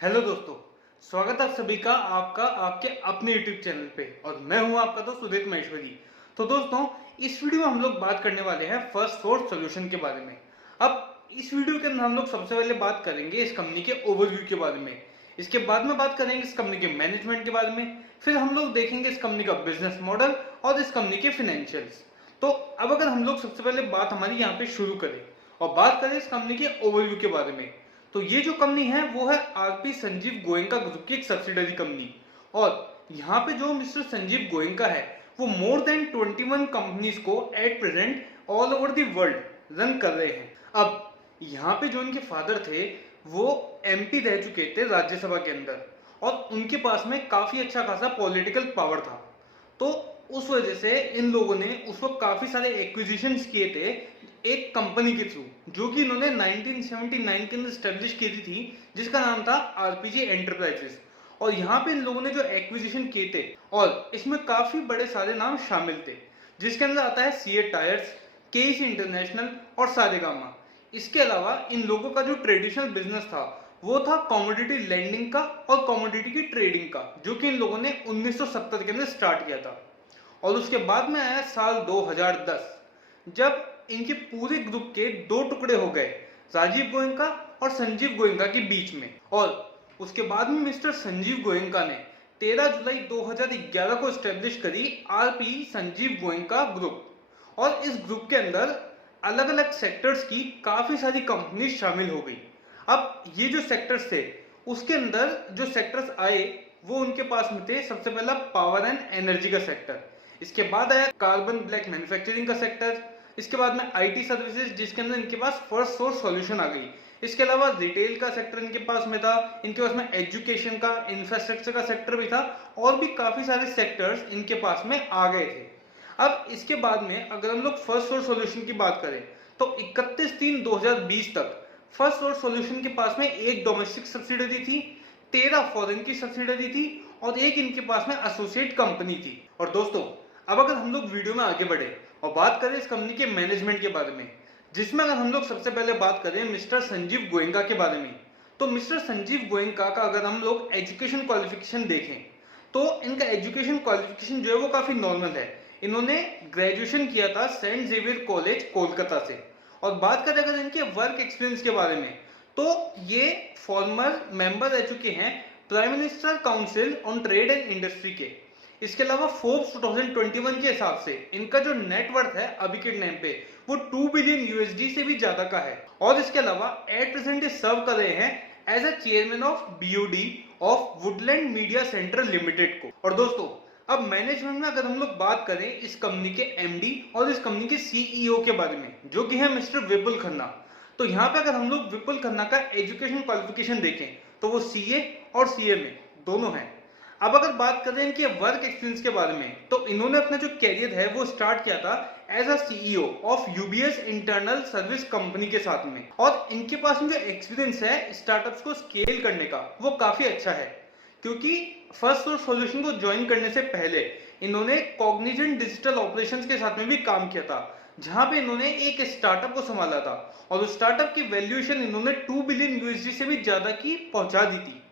Hello दोस्तों, स्वागत है आप सभी का आपका आपके अपने YouTube चैनल पे। और मैं हूं आपका दोस्त उदित महेश्वरी। तो दोस्तों, इस वीडियो में हम लोग बात करने वाले हैं फर्स्ट सोर्स सॉल्यूशन के बारे में। अब इस वीडियो के अंदर हम लोग सबसे पहले बात करेंगे इस कंपनी के ओवरव्यू के बारे में। इसके बाद में बात करेंगे इस कंपनी के मैनेजमेंट के बारे में। फिर हम लोग देखेंगे इस कंपनी का बिजनेस मॉडल और इस कंपनी के फाइनेंशियल्स। तो अब अगर हम लोग सबसे पहले बात हमारी यहाँ पे शुरू करें और बात करें इस कंपनी के ओवरव्यू के बारे में, तो ये जो कंपनी है वो है आरपी संजीव गोयनका ग्रुप की एक सब्सिडरी कंपनी। और यहाँ पे जो मिस्टर संजीव गोयनका है वो मोर देन 21 कंपनीज को at present all over the world run कर रहे हैं। अब यहाँ पे जो इनके फादर थे वो एमपी रह चुके थे राज्यसभा के अंदर, और उनके पास में काफी अच्छा खासा पॉलिटिकल पावर था। तो उस वजह से इन लोगों ने उस वक्त काफी सारे एक्विजिशंस किए थे एक कंपनी के थ्रू, जो कि इन्होंने 1979 के अंदर स्टेब्लिश की थी, जिसका नाम था आरपीजी एंटरप्राइजेस। और यहाँ पे इन लोगों ने जो एक्विजिशन किए थे और इसमें काफी बड़े सारे नाम शामिल थे, जिसके अंदर आता है सीए टायर्स, केसी इंटरनेशनल और सारेगामा। इसके अलावा इन लोगों का जो ट्रेडिशनल बिजनेस था वो था कमोडिटी लैंडिंग का और कमोडिटी की ट्रेडिंग का, जो कि इन लोगों ने 1970 के अंदर स्टार्ट किया था। और उसके बाद में आया साल 2010, जब इनके पूरे ग्रुप के दो टुकड़े हो गए, राजीव गोयनका और संजीव गोयनका के बीच में। और उसके बाद में मिस्टर संजीव गोयनका ने 13 जुलाई 2011 को स्टेब्लिश करी आरपी संजीव गोयनका ग्रुप। और इस ग्रुप के अंदर अलग अलग सेक्टर्स की काफी सारी कंपनीज शामिल हो गई। अब ये जो सेक्टर्स थे उसके अंदर जो सेक्टर्स आए वो उनके पास में थे, सबसे पहला पावर एंड एनर्जी का सेक्टर, इसके बाद आया कार्बन ब्लैक मैन्युफैक्चरिंग का सेक्टर, इसके बाद में आईटी सर्विसेज जिसके अंदर इनके पास फर्स्ट सोर्स सॉल्यूशन आ गई, इसके अलावा रिटेल का सेक्टर इनके पास में था, इनके पास में एजुकेशन का इंफ्रास्ट्रक्चर का सेक्टर भी था, और भी काफी सारे सेक्टर्स इनके पास में आ गए थे। अब इसके बाद में अगर हम लोग फर्स्ट सोर्स सॉल्यूशन की बात करें तो 31/3/2020 तक फर्स्ट सोर्स सॉल्यूशन के पास में एक डोमेस्टिक सब्सिडरी थी, 13 फॉरेन की सब्सिडरी थी और एक इनके पास में एसोसिएट कंपनी थी। और दोस्तों, अब अगर हम लोग वीडियो में आगे बढ़े और बात करें इस कंपनी के मैनेजमेंट के बारे में, जिसमें अगर हम लोग सबसे पहले बात करें मिस्टर संजीव गोयनका के बारे में, तो मिस्टर संजीव गोयनका का अगर हम लोग एजुकेशन क्वालिफिकेशन देखें तो इनका एजुकेशन क्वालिफिकेशन जो है वो काफी नॉर्मल है। इन्होंने ग्रेजुएशन किया था सेंट जेवियर कॉलेज कोलकाता से। और बात करें अगर इनके वर्क एक्सपीरियंस के बारे में, तो ये फॉर्मर मेंबर रह चुके हैं prime minister council on trade and industry के। इसके अलावा फोर्ब्स 2021 के हिसाब से इनका जो नेटवर्थ है अभी के टाइम पे वो 2 बिलियन यूएसडी से भी ज्यादा का है। और इसके अलावा एट प्रेजेंट ये सर्व कर रहे हैं as a chairman of BOD of Woodland Media Centre Limited को। और दोस्तों, अब मैनेजमेंट में अगर हम लोग बात करें इस कंपनी के एमडी और इस कंपनी के सीईओ के बारे में, जो कि है मिस्टर विपुल खन्ना, तो यहाँ पे अगर हम लोग विपुल खन्ना का एजुकेशन क्वालिफिकेशन देखें तो वो सीए और सीएमए दोनों हैं। अब अगर बात करें इनके वर्क एक्सपीरियंस के बारे में, तो इन्होंने अपना जो कैरियर है वो स्टार्ट किया था as a CEO of UBS internal service company के साथ में। और इनके पास में जो एक्सपीरियंस है स्टार्टअप्स को स्केल करने का वो काफी अच्छा है, क्योंकि फर्स्ट सोर्स सॉल्यूशन को ज्वाइन करने से पहले इन्होंने कॉग्निजेंट डिजिटल ऑपरेशंस के साथ में भी काम किया था, जहां पे इन्होंने एक स्टार्टअप को संभाला था और उस स्टार्टअप की वैल्यूएशन इन्होंने 2 बिलियन यूएसडी से भी ज्यादा की पहुंचा दी थी।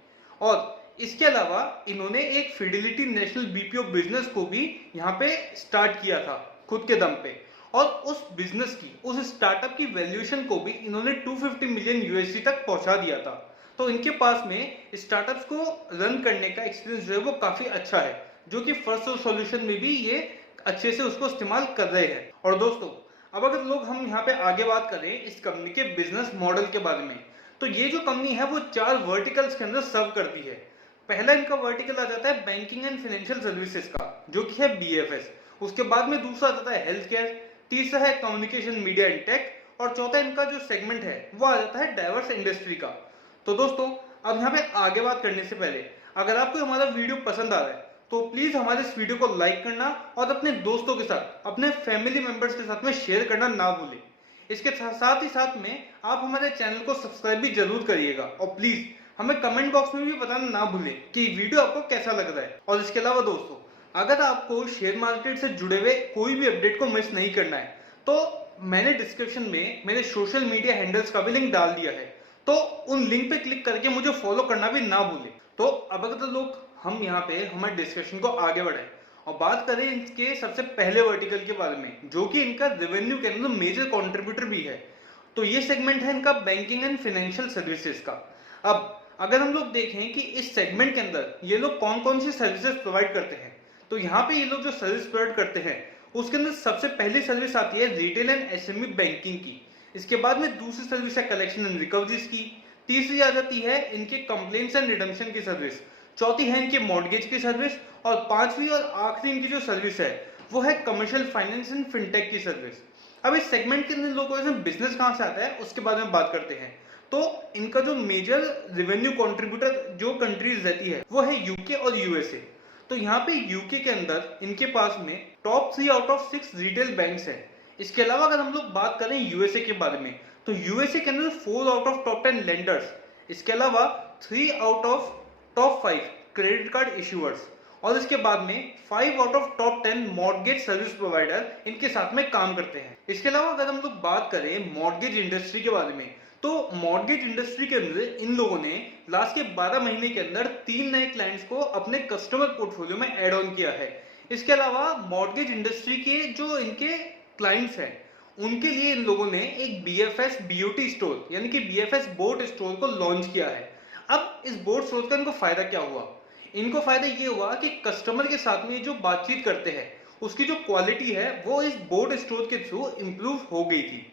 और इसके अलावा इन्होंने एक फिडेलिटी नेशनल बीपीओ बिजनेस को भी यहाँ पे स्टार्ट किया था खुद के दम पे, और उस बिजनेस की उस स्टार्टअप की वैल्यूएशन को भी इन्होंने 250 मिलियन यूएसडी तक पहुंचा दिया था। तो इनके पास में स्टार्टअप्स को रन करने का एक्सपीरियंस जो है वो काफी अच्छा है, जो कि फर्स्ट सोर्स सॉल्यूशन में भी ये अच्छे से उसको इस्तेमाल कर रहे हैं। और दोस्तों, अब अगर लोग हम यहाँ पे आगे बात करें इस कंपनी के बिजनेस मॉडल के बारे में, तो ये जो कंपनी है वो 4 वर्टिकल्स के अंदर सर्व करती है। पहला इनका वर्टिकल आ जाता है बैंकिंग एंड फाइनेंशियल सर्विसेज का, जो कि है बीएफएस। उसके बाद में दूसरा आ जाता है हेल्थ केयर, तीसरा है कम्युनिकेशन मीडिया एंड टेक, और चौथा इनका जो सेगमेंट है वो आ जाता है डाइवर्स इंडस्ट्री का। तो दोस्तों, अब यहाँ पे आगे बात करने से पहले अगर आपको हमारा वीडियो पसंद आ रहा है तो प्लीज हमारे इस वीडियो को लाइक करना और अपने दोस्तों के साथ, अपने फैमिली मेंबर्स के साथ में शेयर करना ना भूलें। इसके साथ ही साथ में आप हमारे चैनल को सब्सक्राइब भी जरूर करिएगा, और प्लीज हमें कमेंट बॉक्स में भी बताना ना भूलें कि वीडियो आपको कैसा लग रहा है। और इसके अलावा दोस्तों, अगर आपको शेयर मार्केट से जुड़े हुए कोई भी अपडेट को मिस नहीं करना है तो मैंने डिस्क्रिप्शन में मेरे सोशल मीडिया हैंडल्स का भी लिंक डाल दिया है। तो उन लिंक पे क्लिक करके मुझे फॉलो करना भी ना भूले। तो अब अगर लोग हम यहाँ पे हमारे डिस्कशन को आगे बढ़ाएं और बात करें इनके सबसे पहले वर्टिकल के बारे में, जो कि इनका रेवेन्यू के अंदर मेजर कंट्रीब्यूटर भी है। तो ये सेगमेंट है इनका बैंकिंग एंड फाइनेंशियल सर्विसेज का। अब अगर हम लोग देखें कि इस सेगमेंट के अंदर ये लोग कौन कौन सी सर्विसेज प्रोवाइड करते हैं, तो यहाँ पे ये लोग जो सर्विस प्रोवाइड करते हैं उसके अंदर सबसे पहली सर्विस आती है रिटेल एंड एसएमई बैंकिंग की। इसके बाद में दूसरी सर्विस है कलेक्शन एंड रिकवरीज की। तीसरी आ जाती है इनके कंप्लेंट्स एंड रिडम्पशन की सर्विस। चौथी है इनके मॉर्गेज की सर्विस। और पांचवी और आखिरी इनकी जो सर्विस है वो है कमर्शियल फाइनेंस एंड फिनटेक की सर्विस। अब इस सेगमेंट के अंदर लोगों से बिजनेस कहां से आता है उसके बारे में बात करते हैं। तो इनका जो मेजर रेवेन्यू कंट्रीब्यूटर जो कंट्रीज रहती है वो है यूके और यूएसए। तो यहाँ पे यूके के अंदर इनके पास में top 3 out of 6 retail banks है। इसके अलावा अगर हम लोग बात करें यूएसए के बारे में, तो यूएसए के अंदर 4 आउट ऑफ टॉप 10 लेंडर्स, इसके अलावा 3 out of top 5 credit card issuers, और इसके बाद में 5 out of top 10 mortgage service provider इनके साथ में काम करते हैं। इसके अलावा अगर हम लोग बात करें मॉर्गेज इंडस्ट्री के बारे में, तो मॉर्गेज इंडस्ट्री के अंदर इन लोगों ने लास्ट के 12 महीने के अंदर 3 नए क्लाइंट्स को अपने कस्टमर पोर्टफोलियो में ऐड ऑन किया है। इसके अलावा मॉर्गेज इंडस्ट्री के जो इनके क्लाइंट्स हैं उनके लिए इन लोगों ने एक बीएफएस बीओटी स्टोर यानी कि बीएफएस बोट स्टोर को लॉन्च किया है। अब इस बोट स्टोर का इनको फायदा क्या हुआ? इनको फायदा ये हुआ कि कस्टमर के साथ में जो बातचीत करते हैं उसकी जो क्वालिटी है वो इस बोट स्टोर के थ्रू इंप्रूव हो गई थी।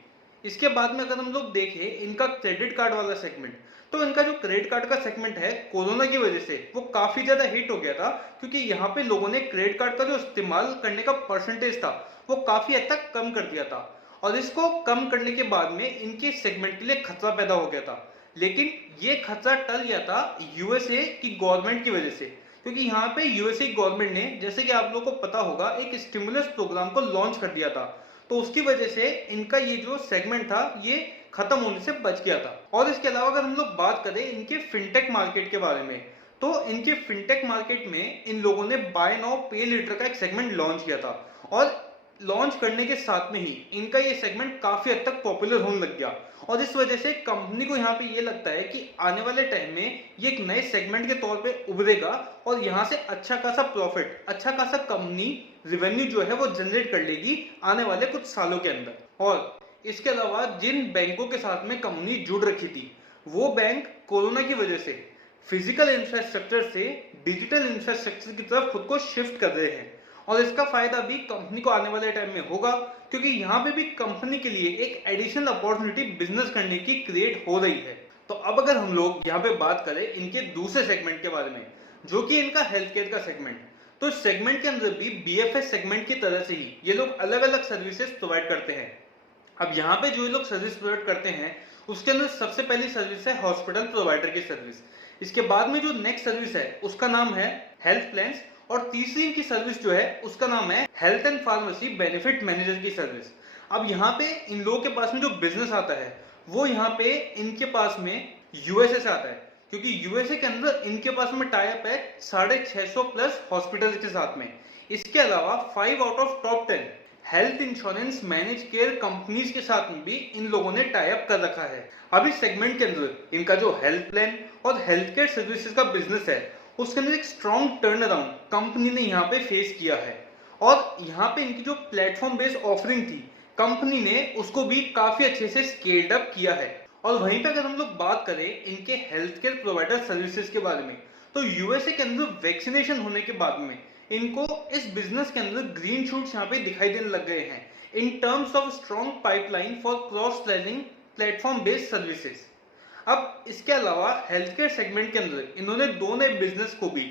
इसके बाद में अगर हम लोग देखें इनका क्रेडिट कार्ड वाला सेगमेंट, तो इनका जो क्रेडिट कार्ड का सेगमेंट है कोरोना की वजह से वो काफी ज्यादा हिट हो गया था, क्योंकि यहाँ पे लोगों ने क्रेडिट कार्ड का जो इस्तेमाल करने का परसेंटेज था वो काफी हद तक कम कर दिया था। और इसको कम करने के बाद में इनके सेगमेंट के लिए खतरा पैदा हो गया था। लेकिन ये खतरा टल गया था यूएसए की गवर्नमेंट की वजह से, क्योंकि यहाँ पे यूएसए गवर्नमेंट ने, जैसे कि आप लोगों को पता होगा, एक स्टिमुलस प्रोग्राम को लॉन्च कर दिया था। तो उसकी वजह से इनका ये जो सेगमेंट था ये खत्म होने से बच गया था। और इसके अलावा अगर हम लोग बात करें इनके फिनटेक मार्केट के बारे में, तो इनके फिनटेक मार्केट में इन लोगों ने बाय नाउ पे लेटर का एक सेगमेंट लॉन्च किया था। और लॉन्च करने के साथ में ही इनका ये सेगमेंट काफी हद तक पॉपुलर होने लग गया। और इस वजह से कंपनी को यहाँ पे ये लगता है कि आने वाले टाइम में ये एक नए सेगमेंट के तौर पे उभरेगा और यहाँ से अच्छा खासा प्रॉफिट, अच्छा खासा कंपनी रेवेन्यू जो है वो जनरेट कर लेगी आने वाले कुछ सालों के अंदर। और इसके अलावा जिन बैंकों के साथ में कंपनी जुड़ रखी थी वो बैंक कोरोना की वजह से फिजिकल इंफ्रास्ट्रक्चर से डिजिटल इंफ्रास्ट्रक्चर की तरफ खुद को शिफ्ट कर रहे हैं। और इसका फायदा भी कंपनी को आने वाले टाइम में होगा, क्योंकि यहाँ पे भी कंपनी के लिए एक एडिशनल अपॉर्चुनिटी बिजनेस करने की क्रिएट हो रही है। तो अब अगर हम लोग यहाँ पे बात करें इनके दूसरे सेगमेंट के बारे में, जो कि इनका हेल्थ केयर का सेगमेंट, तो इस सेगमेंट के अंदर भी बीएफएस सेगमेंट की तरह से ही ये लोग अलग अलग सर्विसेज प्रोवाइड करते हैं। अब यहाँ पे जो ये लोग सर्विस प्रोवाइड करते हैं उसके अंदर सबसे पहली सर्विस है हॉस्पिटल प्रोवाइडर की सर्विस। इसके बाद में जो नेक्स्ट सर्विस है उसका नाम है हेल्थ प्लान्स, और तीसरी इनकी सर्विस जो है उसका नाम है health and pharmacy benefit manager की सर्विस। अब यहाँ पे इन लोगों के पास में जो बिजनेस आता है वो यहाँ पे इनके पास में यूएसए से आता है, क्योंकि यूएसए के अंदर इनके पास में टाई अप है 650 प्लस हॉस्पिटल्स के साथ में। इसके अलावा 5 out of top 10 health insurance manage care companies के साथ में भी इन लोगों ने टाई अप कर रखा है। अब इस सेगमेंट के अंदर इनका जो हेल्थ प्लान और हेल्थ केयर सर्विसेज का बिजनेस है उसके अंदर एक स्ट्रॉन्ग टर्न अराउंड कंपनी ने यहाँ पे फेस किया है। और यहाँ पे इनकी जो प्लेटफॉर्म बेस्ड ऑफरिंग थी कंपनी ने उसको भी काफी अच्छे से स्केल्ड अप किया है। और वहीं पे अगर हम लोग बात करें इनके हेल्थ केयर प्रोवाइडर सर्विसेज के बारे में, तो यूएसए के अंदर वैक्सीनेशन होने के बाद में इनको इस बिजनेस के अंदर ग्रीन शूट्स यहाँ पे दिखाई देने लग गए हैं in terms of strong pipeline for cross selling platform based services. अब इसके अलावा हेल्थ केयर सेगमेंट के अंदर इन्होंने 2 नए बिजनेस को भी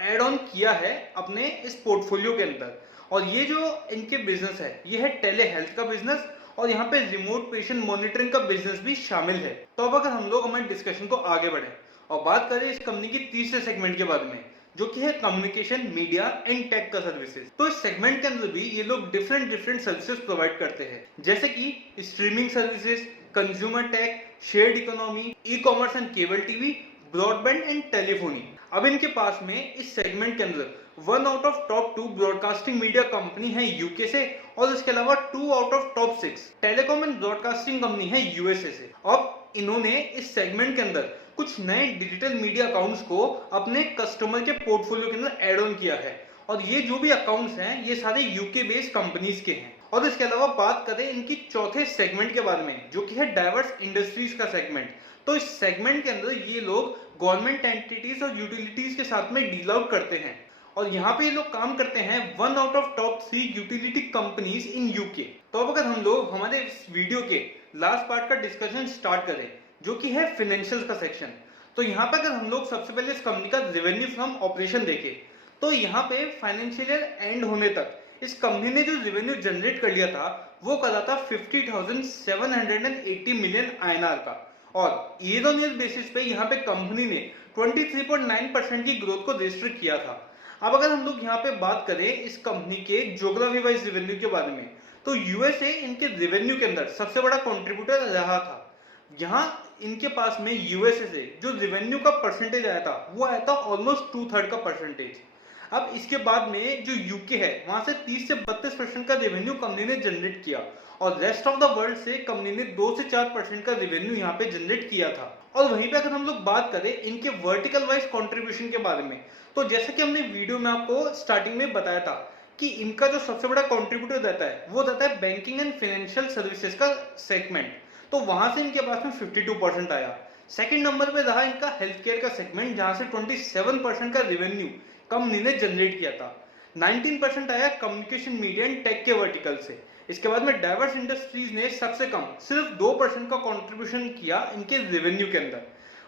एड ऑन किया है अपने इस पोर्टफोलियो के अंदर। और ये जो इनके बिजनेस है ये है टेली हेल्थ का बिजनेस, और यहाँ पे रिमोट पेशेंट मॉनिटरिंग का बिजनेस भी शामिल है। तो अब अगर हम लोग हमारे डिस्कशन को आगे बढ़े और बात करें इस कंपनी की तीसरे सेगमेंट के बारे में, जो कि है कम्युनिकेशन मीडिया एंड टेक का सर्विसेज, तो इस सेगमेंट के अंदर भी ये लोग डिफरेंट सर्विसेज प्रोवाइड करते हैं, जैसे कि streaming services, consumer tech, shared economy, e commerce and cable TV, broadband and telephony. अब इनके पास में इस सेगमेंट के अंदर 1 out of top 2 broadcasting media company है यूके से, और इसके अलावा 2 out of top 6 telecom and broadcasting company है यूएसए से। अब इन्होंने इस सेगमेंट के अंदर कुछ नए डिजिटल मीडिया अकाउंट्स को अपने कस्टमर के पोर्टफोलियो के अंदर ऐड ऑन किया है और ये जो भी अकाउंट्स हैं ये सारे यूके बेस्ड कंपनीज के हैं। और इसके अलावा बात करें इनकी चौथे सेगमेंट के बारे में जो कि है डाइवर्स इंडस्ट्रीज का सेगमेंट, तो इस सेगमेंट के अंदर ये लोग गवर्नमेंट एंटिटीज और यूटिलिटीज के साथ में डील आउट करते हैं और यहाँ पे ये लोग काम करते हैं 1 out of top 3 utility companies in UK. तो अब अगर हम लोग हमारे इस वीडियो के लास्ट पार्ट का डिस्कशन स्टार्ट करें जो कि है फाइनेंशियल का सेक्शन, तो यहाँ पे अगर हम लोग सबसे पहले इस कंपनी का रेवेन्यू फ्रॉम ऑपरेशन देखें तो यहाँ पे फाइनेंशियल ईयर एंड होने तक इस कंपनी ने जो रेवेन्यू जनरेट कर लिया था वो करा था 50,780 मिलियन आईएनआर का और ईयर ऑन ईयर बेसिस पे यहाँ पे कंपनी ने 23.9% की ग्रोथ को रजिस्टर किया था। अब अगर हम लोग यहाँ पे बात करें इस कंपनी के ज्योग्राफी वाइज रेवेन्यू के बारे में तो यूएसए इनके रेवेन्यू के अंदर सबसे बड़ा कंट्रीब्यूटर रहा था। यहाँ इनके पास में यूएसए से जो रेवेन्यू का परसेंटेज आया था वो आया था ऑलमोस्ट 2/3 का परसेंटेज। अब इसके बाद में जो यूके है वहां से 30 से 32% का रेवेन्यू कंपनी ने जनरेट किया और रेस्ट ऑफ द वर्ल्ड से कंपनी ने 2 से 4% का रेवेन्यू यहाँ पे जनरेट किया था। और वहीं पे अगर हम लोग बात करें इनके वर्टिकल वाइज कंट्रीब्यूशन के बारे में तो जैसा कि हमने वीडियो में आपको स्टार्टिंग में बताया था कि इनका जो सबसे बड़ा कंट्रीब्यूटर रहता है वो रहता है बैंकिंग एंड फाइनेंशियल सर्विसेज का सेगमेंट, तो वहां से इनके पास में 52% आया। सेकंड नंबर पे रहा इनका हेल्थ केयर का सेगमेंट जहां से 27% का रेवेन्यू कंपनी ने जनरेट किया था। 19% आया कम्युनिकेशन मीडिया एंड टेक के वर्टिकल से। इसके बाद में डाइवर्स इंडस्ट्रीज ने सबसे कम सिर्फ 2% का कंट्रीब्यूशन किया इनके रेवेन्यू के अंदर।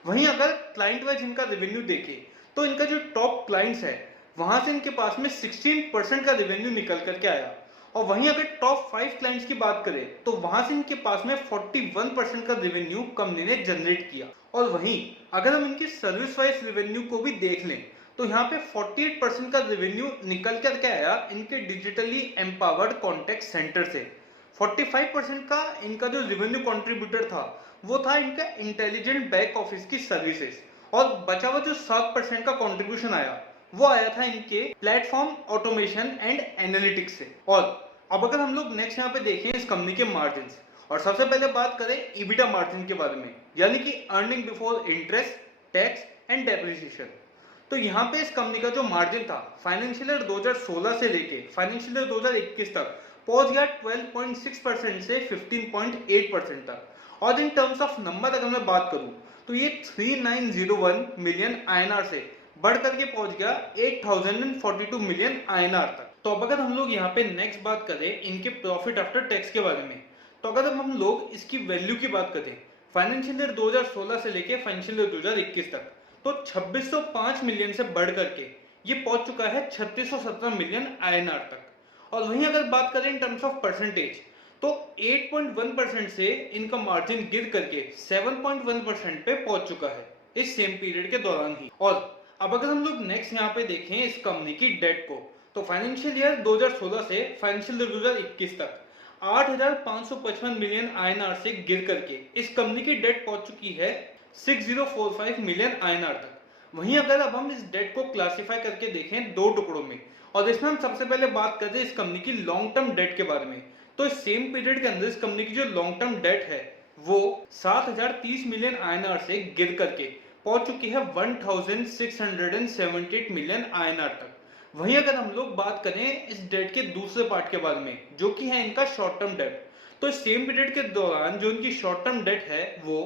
वहीं अगर क्लाइंट वाइज इनका रेवेन्यू देखें तो इनका जो टॉप क्लाइंट्स है वहां से इनके पास में 16% का रेवेन्यू निकल करके आया और वहीं अगर टॉप 5 क्लाइंट्स की बात करें तो वहां से इनके पास में 41% का रेवेन्यू कंपनी ने जनरेट किया। और वहीं अगर हम इनकी सर्विस वाइज रेवेन्यू को भी देख लें तो यहाँ पे 48% का रेवेन्यू निकल करके आया इनके डिजिटली एम्पावर्ड कॉन्टेक्ट सेंटर से। 45% का इनका जो रेवेन्यू कंट्रीब्यूटर था वो था इनका इंटेलिजेंट बैक ऑफिस की सर्विसेज और बचा हुआ जो 7% का कंट्रीब्यूशन आया वो आया था इनके प्लेटफॉर्म ऑटोमेशन एंड एनालिटिक्स से। और अब अगर हम लोग नेक्स्ट यहाँ पे देखें इस कंपनी के मार्जिन और सबसे पहले बात करें ईबिटा मार्जिन के बारे में यानी कि earning before interest tax and depreciation, तो यहाँ पे इस कंपनी का जो मार्जिन था फाइनेंशियल ईयर 2016 से लेके फाइनेंशियल ईयर 2021 तक पहुंच गया 12.6% से 15.8% तक। और इन टर्म्स ऑफ नंबर अगर मैं बात करूं तो ये 3901 मिलियन आईएनआर से बढ़ करके पहुंच गया 8042 मिलियन आईएनआर तक। तो अब अगर हम लोग यहाँ पे नेक्स्ट बात करें इनके प्रॉफिट आफ्टर टैक्स के बारे में तो अगर हम लोग इसकी वैल्यू की बात करें फाइनेंशियल ईयर 2016 से लेके फाइनेंशियल ईयर 2021 तक तो 2605 मिलियन से बढ़ करके ये पहुंच चुका है 3617 मिलियन आईएनआर तक। और वहीं अगर बात करें इन टर्म्स ऑफ परसेंटेज तो 8.1% से इनका मार्जिन गिर करके 7.1% पे पहुंच चुका है इस सेम पीरियड के दौरान ही। और अब अगर हम लोग नेक्स्ट यहाँ पे देखें इस कंपनी की डेट को तो फाइनेंशियल ईयर 2016 से फाइनेंशियल ईयर 2021 तक 8555 मिलियन आईएनआर से गिर करके इस कंपनी की डेट पहुंच चुकी है 6045 मिलियन आईएनआर तक। वहीं अगर अब हम इस डेट को क्लासिफाई करके देखें दो टुकड़ों में और इसमें हम सबसे पहले बात करते हैं इस कंपनी की लॉन्ग टर्म डेट के बारे में तो इस सेम पीरियड के अंदर इस कंपनी की जो लॉन्ग टर्म डेट है वो 7030 मिलियन आईएनआर से गिर करके पहुंच चुकी है 1678 मिलियन आईएनआर तक। वहीं अगर हम लोग बात करें इस डेट के दूसरे पार्ट के बारे में जो कि है इनका शॉर्ट टर्म डेट तो इस सेम पीरियड के दौरान जो इनकी शॉर्ट टर्म डेट है वो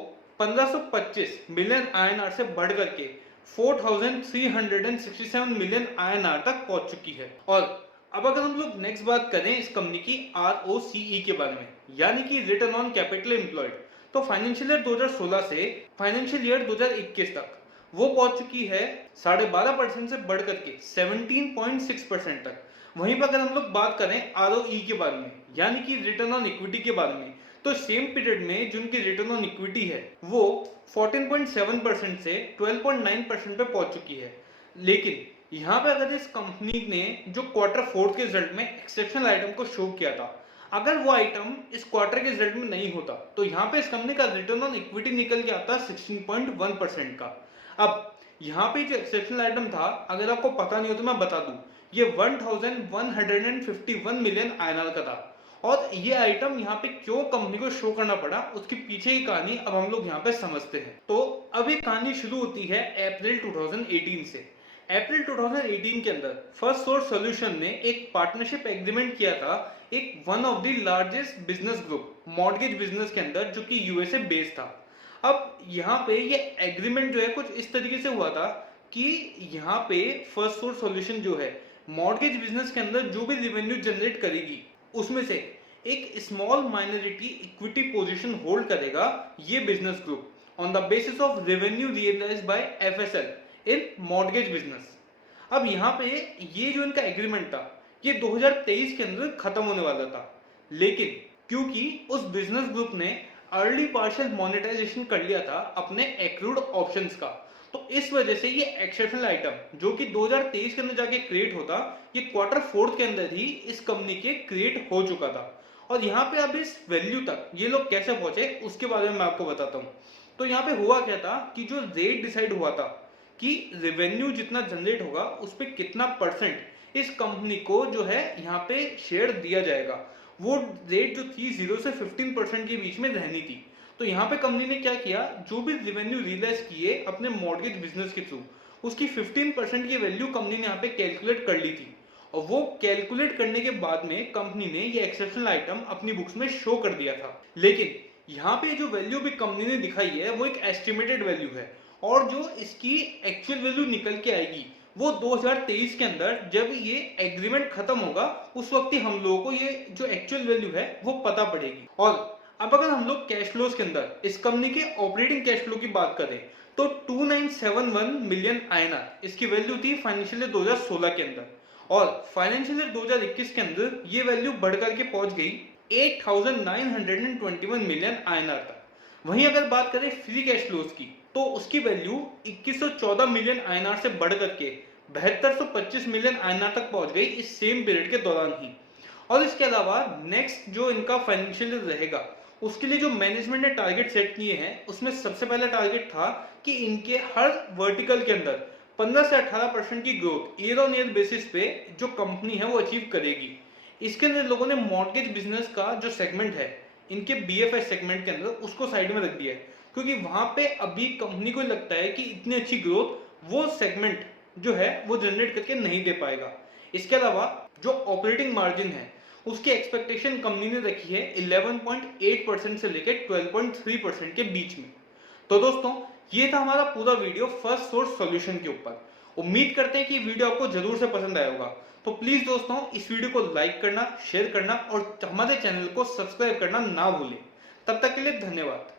1525 मिलियन आईएनआर से बढ़ करके 4367 मिलियन आईएनआर तक पहुंच चुकी है। और अब अगर हम लोग नेक्स्ट बात करें इस कंपनी की ROCE के बारे में यानी कि रिटर्न ऑन कैपिटल एम्प्लॉयड तो फाइनेंशियल ईयर 2016 से फाइनेंशियल ईयर 2021 तक वो पहुंच चुकी है 12.5% से बढ़ करके 17.6% तक। वहीं पर अगर हम लोग बात करें ROE के बारे में यानी कि रिटर्न ऑन इक्विटी के बारे में तो सेम पीरियड में जो उनकी रिटर्न ऑन इक्विटी है वो 14.7% से 12.9% पे पहुंच चुकी है। लेकिन यहाँ पे अगर इस कंपनी ने जो क्वार्टर फोर्थ के रिजल्ट में एक्सेप्शनल आइटम को शो किया था अगर वो आइटम इस क्वार्टर के रिजल्ट में नहीं होता तो यहाँ पे इस कंपनी का रिटर्न ऑन इक्विटी निकल के आता 16.1% का। अब यहाँ पे जो एक्सेप्शनल आइटम था अगर आपको पता नहीं हो तो मैं बता दूं ये 1151 मिलियन आईएनआर का था और ये आइटम यहाँ पे क्यों कंपनी को शो करना पड़ा, उसके पीछे की कहानी अब हम लोग यहाँ पे समझते हैं। तो अब ये कहानी शुरू होती है अप्रैल 2018 से। अप्रैल 2018 के अंदर फर्स्ट सोर्स सॉल्यूशन ने एक पार्टनरशिप एग्रीमेंट किया था एक one of the largest business group mortgage business के अंदर, जो कि यूएसए बेस्ड था। अब यहाँ पे ये एग्रीमेंट जो है कुछ इस तरीके से हुआ था कि यहाँ पे फर्स्ट सोर्स सॉल्यूशन जो है मॉर्गेज बिजनेस के अंदर जो भी रेवेन्यू जनरेट करेगी उसमें से एक small minority equity position hold करेगा ये business group on the basis of revenue realised by FSL in mortgage business. अब यहाँ पे ये जो इनका एग्रीमेंट था ये 2023 के अंदर खत्म होने वाला था, लेकिन क्योंकि उस बिजनेस ग्रुप ने अर्ली पार्शियल मोनेटाइजेशन कर लिया था अपने एक्रूड ऑप्शंस का, तो इस वजह से ये एक्सेप्शनल आइटम जो कि 2023 के अंदर जाके क्रिएट होता, ये क्वार्टर फोर्थ के अंदर ही इस कंपनी के क्रिएट हो चुका था। और यहाँ पे अब इस वैल्यू तक ये लोग कैसे पहुंचे उसके बारे में मैं आपको बताता हूँ। तो यहाँ पे हुआ क्या था कि जो रेट डिसाइड हुआ था कि रेवेन्यू जितना जनरेट होगा उस पर कितना परसेंट इस कंपनी को जो है यहाँ पे शेयर दिया जाएगा, वो रेट जो थी 0 से 15% के बीच में रहनी थी। तो यहाँ पे कंपनी ने क्या किया, जो भी रेवेन्यू रियलाइज किए अपने मॉर्गेज बिजनेस के थ्रू उसकी 15% की वैल्यू कंपनी ने यहाँ पे कैलकुलेट कर ली थी, और वो कैलकुलेट करने के बाद में कंपनी ने ये एक्सेप्शनल आइटम अपनी बुक्स में शो कर दिया था। लेकिन यहाँ पे जो वैल्यू भी कंपनी ने दिखाई है वो एक एस्टिमेटेड वैल्यू है, और जो इसकी एक्चुअल वैल्यू निकल के आएगी वो 2023 के अंदर जब ये एग्रीमेंट खत्म होगा उस वक्त ही हम लोगों को ये जो एक्चुअल वैल्यू है वो पता पड़ेगी। और अब अगर हम लोग कैश फ्लोज के अंदर इस कंपनी के ऑपरेटिंग कैश फ्लो की बात करें तो 2971 मिलियन आईएनआर इसकी वैल्यू थी फाइनेंशियल ईयर 2016 के अंदर, और फाइनेंशियल ईयर 2021 के अंदर ये वैल्यू बढ़कर के पहुंच गई 8921 मिलियन आईएनआर तक। वहीं अगर बात करें फ्री कैश फ्लोज की तो उसकी वैल्यू 2114 मिलियन आईएनआर से बढ़ करके 7225 मिलियन आईएनआर तक पहुंच गई इस सेम पीरियड के दौरान ही। और इसके अलावा नेक्स्ट जो इनका फाइनेंशियल रहेगा उसके लिए जो मैनेजमेंट ने टारगेट सेट किए हैं उसमें सबसे पहला टारगेट था कि इनके हर वर्टिकल के अंदर 15 से 18% की growth year on year basis पे जो कंपनी है वो अचीव करेगी। इसके अंदर लोगों ने मॉर्गेज बिजनेस का जो सेगमेंट है इनके बीएफएस सेगमेंट के अंदर उसको साइड में रख दिया है, क्योंकि वहां पे अभी कंपनी को लगता है कि इतनी अच्छी ग्रोथ वो सेगमेंट जो है वो जनरेट करके नहीं दे पाएगा। इसके अलावा जो ऑपरेटिंग मार्जिन है उसकी एक्सपेक्टेशन कंपनी ने रखी है 11.8% से लेकर 12.3% के बीच में। तो दोस्तों ये था हमारा पूरा वीडियो फर्स्ट सोर्स सॉल्यूशन के ऊपर। उम्मीद करते हैं कि वीडियो आपको जरूर से पसंद आया होगा। तो प्लीज दोस्तों इस वीडियो को लाइक करना, शेयर करना और हमारे चैनल को सब्सक्राइब करना ना भूलें। तब तक के लिए धन्यवाद।